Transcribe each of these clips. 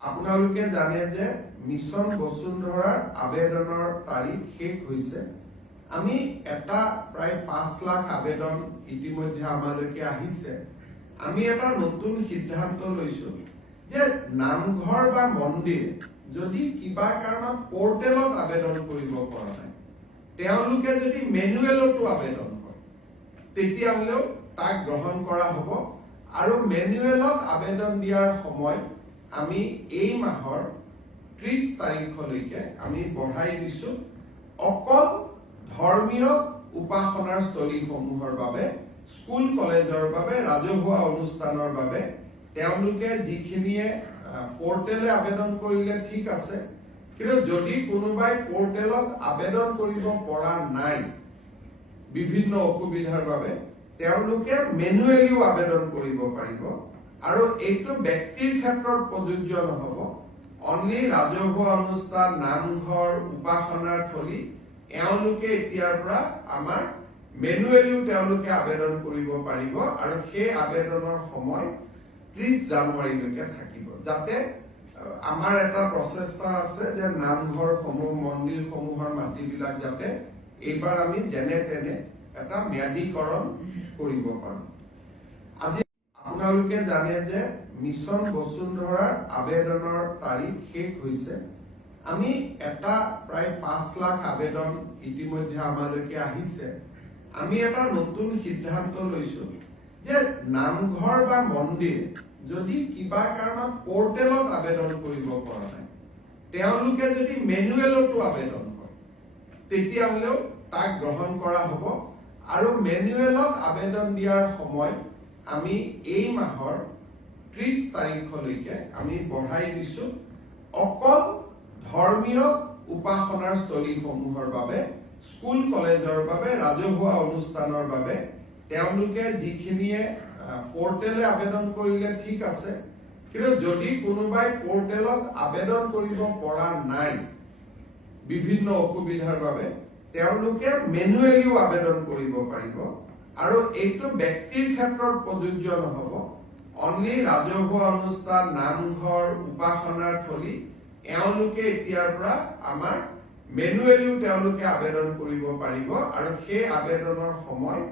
আপোনালোকে জানে যে মিছন বসুন্ধৰাৰ আবেদনৰ তাৰিখ শেষ হৈছে। আমি এটা প্ৰায় 5 লাখ আবেদন ইতিমধ্যে আমালৈকে আহিছে। আমি এটা নতুন সিদ্ধান্ত লৈছো যে নামঘৰ বা মন্দিৰ যদি কিবা কাৰণত পোৰ্টেলত আবেদন কৰিব পৰা নাই, তেওঁলোকে যদি মেনুৱেলতো আবেদন কৰে তেতিয়াহলেও তাক গ্ৰহণ কৰা হ'ব। আৰু মেনুৱেলত আবেদন দিয়াৰ সময় আমি এই মাহৰ 30 তাৰিখলৈকে আমি বঢ়াই দিছো। অকল ধৰ্মীয় উপাসনাৰ স্থলীসমূহৰ বাবে, স্কুল কলেজৰ বাবে, ৰাজহুৱা অনুষ্ঠানৰ বাবে তেওঁলোকে যিখিনিয়ে পোৰ্টেলে আবেদন কৰিলে ঠিক আছে, কিন্তু যদি কোনোবাই পোৰ্টেলত আবেদন কৰিব পৰা নাই বিভিন্ন অসুবিধাৰ বাবে, তেওঁলোকে মেনুৱেলিও আবেদন কৰিব পাৰিব। আৰু এইটো ব্যক্তিৰ ক্ষেত্ৰত প্ৰযোজ্য নহব। অনলি ৰাজহুৱা অনুষ্ঠান, নামঘৰ, উপাসনাৰ থলী এওঁলোকে এতিয়াৰ পৰা আমাৰ মেনুৱেলিও তেওঁলোকে আবেদন কৰিব পাৰিব। আৰু সেই আবেদনৰ সময় 30 জানুৱাৰীলৈকে থাকিব, যাতে আমাৰ এটা প্ৰচেষ্টা আছে যে নামঘৰসমূহ, মন্দিৰসমূহৰ মাটিবিলাক যাতে এইবাৰ আমি যেনে তেনে এটা ম্যাদীকৰণ কৰিব পাৰো। আজি আপোনালোকে জানে যে মিছন বসুন্ধৰাৰ আবেদনৰ তাৰিখ শেষ হৈছে। আমি এটা প্ৰায় 5 লাখ আবেদন ইতিমধ্যে আমালৈকে আহিছে। আমি এটা নতুন সিদ্ধান্ত লৈছো যে নামঘৰ বা মন্দিৰ যদি কিবা কাৰণত পোৰ্টেলত আবেদন কৰিব পৰা নাই, তেওঁলোকে যদি মেনুৱেলতো আবেদন কৰে তেতিয়াহলেও তাক গ্ৰহণ কৰা হ'ব। আৰু মেনুৱেলত আবেদন দিয়াৰ সময় আমি এই মাহৰ 30 তাৰিখলৈকে আমি বঢ়াই দিছো। অকল ধৰ্মীয় উপাসনাৰ স্থলীসমূহৰ বাবে, স্কুল কলেজৰ বাবে, ৰাজহুৱা অনুষ্ঠানৰ বাবে তেওঁলোকে যিখিনিয়ে পোৰ্টেলে আবেদন কৰিলে ঠিক আছে, কিন্তু যদি কোনোবাই পোৰ্টেলত আবেদন কৰিব পৰা নাই বিভিন্ন অসুবিধাৰ বাবে, তেওঁলোকে মেনুৱেলিও আবেদন কৰিব পাৰিব। আৰু এইটো ব্যক্তিৰ ক্ষেত্ৰত প্ৰযোজ্য নহব। অনলি ৰাজহুৱা অনুষ্ঠান, নামঘৰ, উপাসনাৰ থলী এওঁলোকে এতিয়াৰ পৰা আমাৰ মেনুৱেলিও তেওঁলোকে আবেদন কৰিব পাৰিব। আৰু সেই আবেদনৰ সময়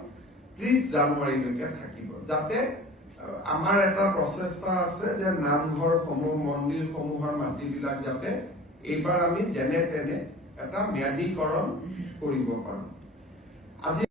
30 জানুৱাৰীলৈকে থাকিব, যাতে আমাৰ এটা প্ৰচেষ্টা আছে যে নামঘৰসমূহ, মন্দিৰসমূহৰ মাটিবিলাক যাতে এইবাৰ আমি যেনে তেনে এটা ম্যাদীকৰণ কৰিব পাৰো। আজি